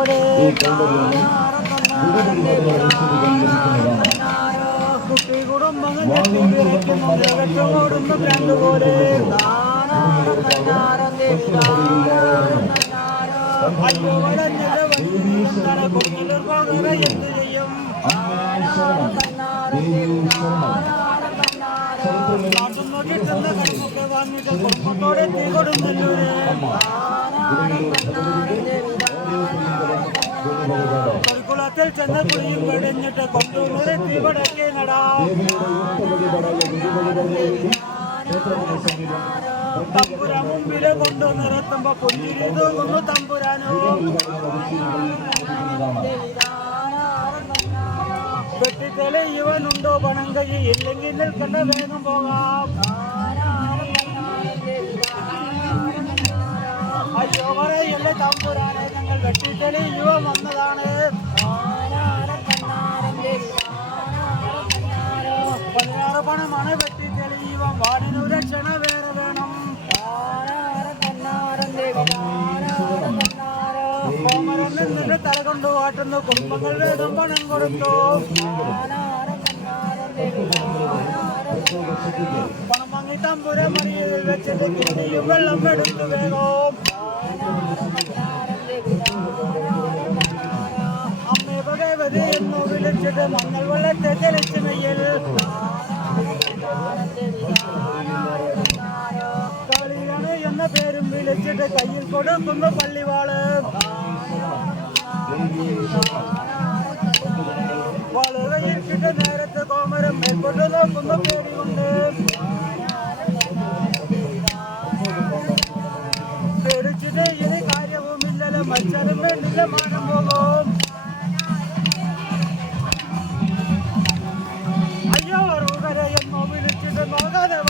ഈ നോക്കി ചെന്ന കൈമൊക്കെ വാങ്ങിയിട്ട് കുടുംബത്തോടെ തീ കൊടുന്നല്ലോ കരിക്കുളത്തിൽ ചെന്ന് കുളിയും വെടിഞ്ഞിട്ട് കൊണ്ടുവന്നത് തീവടക്കി നടാം. തമ്പുര മുമ്പിൽ കൊണ്ടു നിർത്തുമ്പോ പുഞ്ചിരി തൂകുന്നു തമ്പുരാനോ. വെട്ടിത്തലെ ഇവനുണ്ടോ പണം കൈ ഇല്ലെങ്കിൽ നിൽക്കണ്ട വേഗം പോകാം. അയ്യോ പറയല്ലേ തമ്പുരാനെ ഞങ്ങൾ വെട്ടിത്തലെ യുവ വന്നതാണ്. പണമാണ് വെട്ടി തെളിയുവാൻ വാടിനു രക്ഷണ വേറെ വേണം കോമരം നിന്നിട്ട് തല കൊണ്ട് വാട്ടുന്നു കുടുംബങ്ങൾ വേഗം പണം കൊടുത്തു പണം വാങ്ങി തമ്പുര മണിയിൽ വെച്ചിട്ട് കിട്ടിയും വെള്ളം എടുത്തു വേഗം അമ്മേ ഭഗവതി എന്ന് വിളിച്ചിട്ട് മഞ്ഞൾ വെള്ളത്തെ തെളിച്ചു മെയ്യിൽ കൊടുക്കുന്നു പള്ളിവാൾ. വളകയിട്ടിട്ട് നേരത്തെ കോമരം മേൽക്കൊണ്ട് നോക്കുന്നു പേടി ഇനി കാര്യവുമില്ലല്ലോ. മത്സരം വേണ്ടില്ല മാനം പോകും. അയ്യോ റൂകര എന്നോ വിളിച്ചിട്ട് നോക്കാതെ